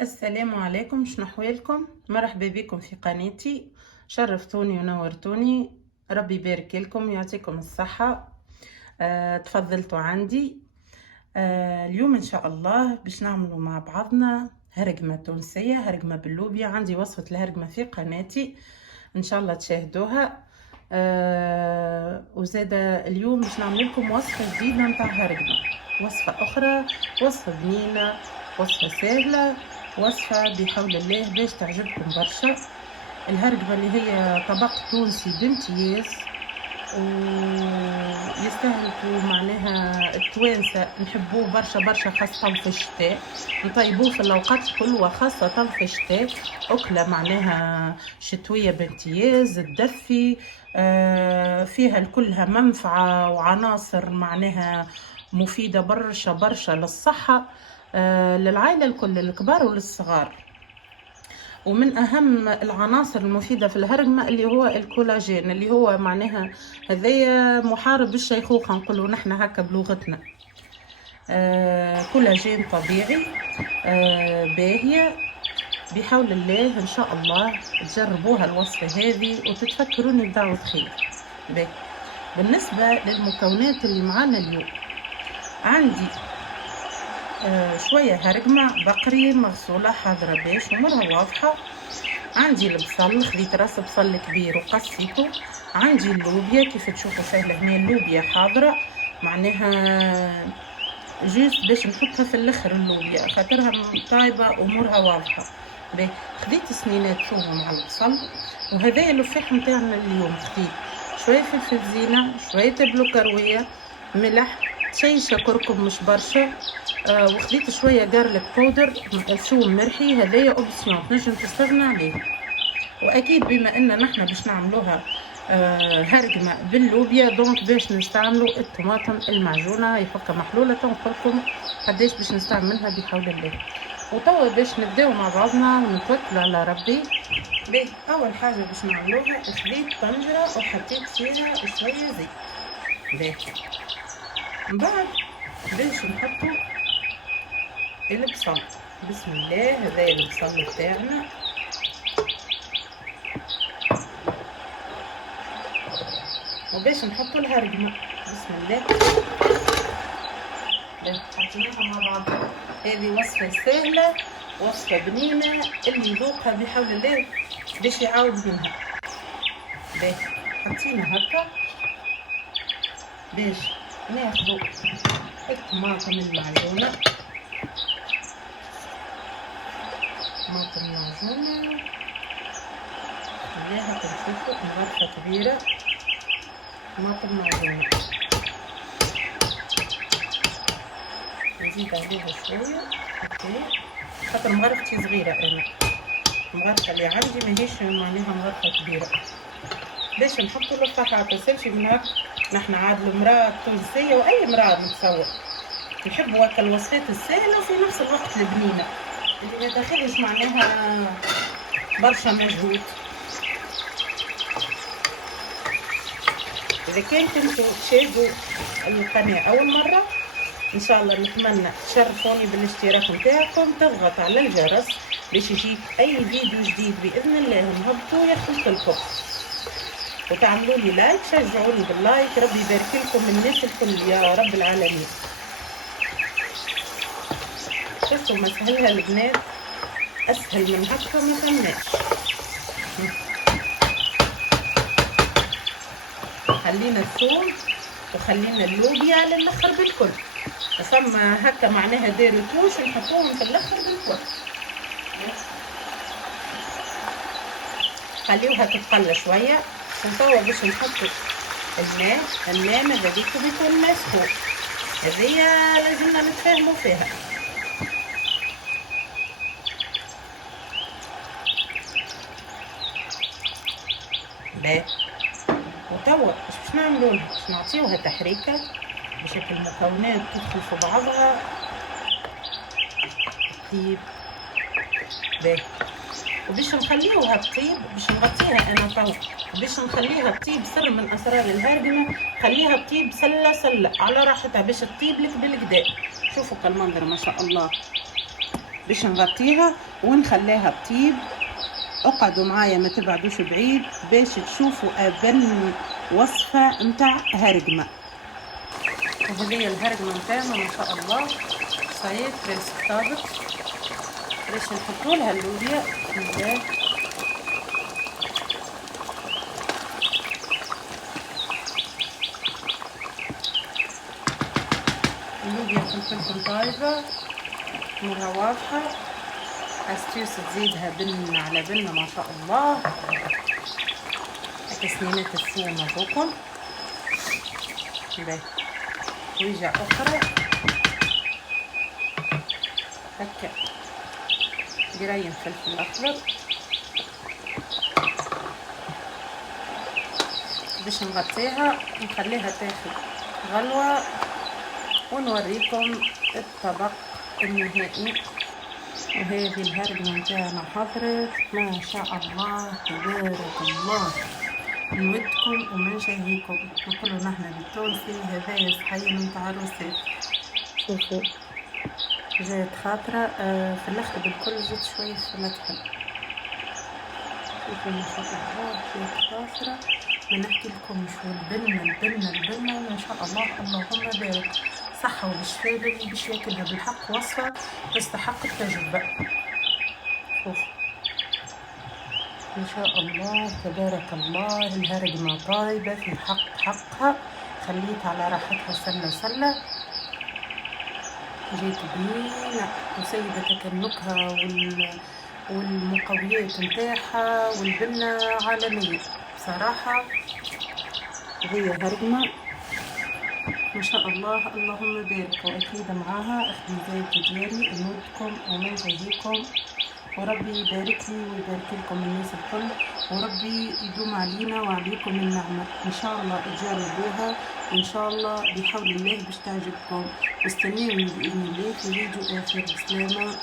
السلام عليكم، شنو احوالكم؟ مرحبا بكم في قناتي. شرفتوني ونورتوني. ربي يبارك لكم ويعطيكم الصحة. تفضلتوا عندي. اليوم ان شاء الله باش نعملوا مع بعضنا هرقمة تونسية، هرقمة باللوبيا. عندي وصفة الهرقمة في قناتي، ان شاء الله تشاهدوها. وزادا اليوم باش نعمل لكم وصفة جديدة متاع هرقمة، وصفة اخرى، وصفة بنينة، وصفة سهلة، وصفة بحول الله باش تعجبكم برشا. الهرقبة اللي هي طبق تونسي بامتياز، ويستهلكوا معناها التوانسة نحبوه برشا برشا، خاصة في الشتاء نطيبوه في الأوقات الكل، وخاصة في الشتاء أكلة معناها شتوية بامتياز تدفي. فيها كلها منفعة وعناصر معناها مفيدة برشا برشا للصحة، للعائلة الكل، للكبار وللصغار. ومن اهم العناصر المفيده في الهرقمه اللي هو الكولاجين، اللي هو معناها هذايا محارب الشيخوخه، نقولوا نحن هكا بلغتنا. كولاجين طبيعي، باهيه. بحول الله ان شاء الله تجربوها الوصفه هذه وتتفكروني بدعوه خير. بالنسبه للمكونات اللي معانا اليوم، عندي شويه هرقمه بقري مغسوله حاضره باش امورها واضحه. عندي البصل، خذيت راس بصل كبير وقصيته. عندي اللوبيا كيف تشوفوا سهله هنا، اللوبيا حاضره معناها جوست باش نحطها في الاخر، اللوبيا خاطرها طايبه امورها واضحه. خذيت سنينات ثوم مع البصل، وهذايا اللفاح نتاعنا اليوم. خذيت شويه فلفل زينه، شويه بلوكرويه، ملح، شيشه كركم مش برشا. وخذيت شويه جارليك بودر، ثوم مرحي، هذايا اوبسيون تنجم تستغنى عليه. واكيد بما ان نحن باش نعملوها هرقمه باللوبيا، دونك باش نستعملوا الطماطم المعجونه، يفك محلوله. تنقلكم قداش باش نستعملها بحول الله. وتوا باش نبداو مع بعضنا ونتوكل على ربي. اول حاجه باش نعملوها، خذيت طنجره وحطيت فيها شويه زيت. من بعد باش نحطوا البصل. بسم الله، هذا البصل بتاعنا. وباش نحطوا الهرقمه، بسم الله. حطيناها مع بعض. هذه وصفه سهله، وصفه بنينه، اللي يذوقها بحول الله باش يعاود منها. حطينا هكا باش ناخذوا الطماطم المعجونه. طماطم معجونه خليها تنشفوا مغرفه كبيره، طماطم معجونه. نزيد عليها شويه خاطر مغرفتي صغيره، انا المغرفه اللي عندي ماهيش معناها مغرفه كبيره. باش نحطوا لفاحات سلفي من هكا. نحن عاد المراه التونسيه واي مراه نتصور نحبوا هكا الوصفات السهله وفي نفس الوقت البنينه اللي ما تاخذش معناها برشا مجهود. اذا كنتوا تشاهدوا القناه اول مره، ان شاء الله نتمنى تشرفوني بالاشتراك نتاعكم، تضغط على الجرس باش يجيك اي فيديو جديد باذن الله نهبطو يخلصلكم، وتعملوا لي لايك، شجعوني باللايك. ربي يبارك لكم الناس الكل يا رب العالمين. شفتوا ما سهلها البنات، اسهل من هكا ما فماش. خلينا الثوم وخلينا اللوبيا للاخر بالكل، ثم هكا معناها داروا توش نحطوهم في الاخر بالكل. خليوها تتقلى شويه. وتوا باش نحطوا الماء ماذا بيكم يكون ماء سخون، هذيا لازمنا نتفاهموا فيها. وتوا باش نعملولها، باش نعطيوها تحريكه باش المكونات تدخل في بعضها. طيب وباش نخليوها تطيب، باش نغطيها انا فوق، باش نخليها تطيب. سر من اسرار الهرقمه، خليها تطيب سله سله على راحتها باش تطيب لك بالكدا. شوفوا كالمنظر ما شاء الله. باش نغطيها ونخليها تطيب. اقعدوا معايا ما تبعدوش بعيد باش تشوفوا ابن وصفة متاع هرقمة. وهذه الهرقمة متاعنا ما شاء الله صايت بريسك طابت. باش نحطوا لها اللوبيا بالله. اللوبيا فلفل طايبة نورها واضحة. استيوس تزيدها بن على بن ما شاء الله. هكا سنينات الثوم هذوكم باهي. ويجع اخرى هكا قريم فلفل اخضر باش نغطيها ونخليها تاخد غلوة ونوريكم الطبق النهائي. وهذه الهرقمة متاعنا حضرت ما شاء الله تبارك الله. نودكم وما نشهيكم. نقولوا نحن بالتونسي هذايا صحيين متاع الروسات. شوفوا جات خاطرة في الاخر بالكل جات شوية فلات حلو. شوفوا ما شاء الله جات خاطرة ما نحكي لكم شو البنة ما شاء الله اللهم بارك. صحة وبالشفاء للي باش ياكلها بالحق وصفة تستحق التجربة. شوف ما شاء الله تبارك الله. الهرقمة طايبة في حقها. خليت على راحتها سلة جيت بنينة وسيبتك النكهة والمقويات متاعها والبنة عالمية بصراحة. هي هرقمة ما شاء الله اللهم بارك. واكيد معاها اخدي زيت ديالي نودكم ومن جهيكم. وربي يبارك لي ويبارك لكم الناس الكل. وربي يدوم علينا وعليكم النعمة ان شاء الله. تجربوها ان شاء الله بحول الله باش تعجبكم. واستنوني باذن الله في فيديو اخر. بسلامة.